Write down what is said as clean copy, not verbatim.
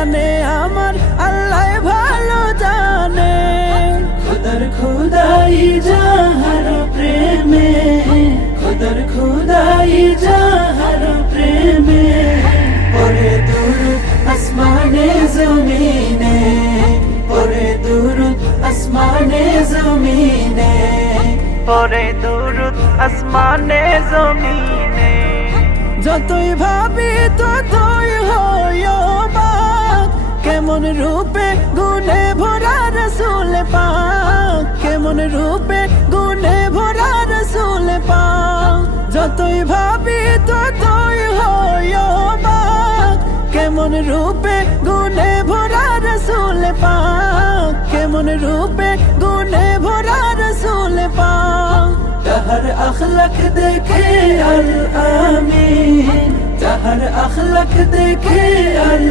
জানে আমার আল্লাহ ভালো জানে। খুদার খুদাই যাহার প্রেমে, খুদার খুদাই যাহার প্রেমে, পরে দুরূদ আসমানে জমিনে, পরে দুরূদ আসমানে জমিনে, পরে দুরূদ আসমানে জমিনে। যতই ভাবি ততই হই অবাক, কেমন রূপে গুণে ভরা রাসূল পাক, কেমন রূপে গুণে ভরা রাসূল পাক। যতই ভাবি ততই হই অবাক, কেমন রূপে গুণে ভরা রাসূল পাক, কেমন রূপে গুণে ভরা রাসূল পাক। তাহার আখলাক দেখে আল আমিন, তাহার আখলাক দেখে আল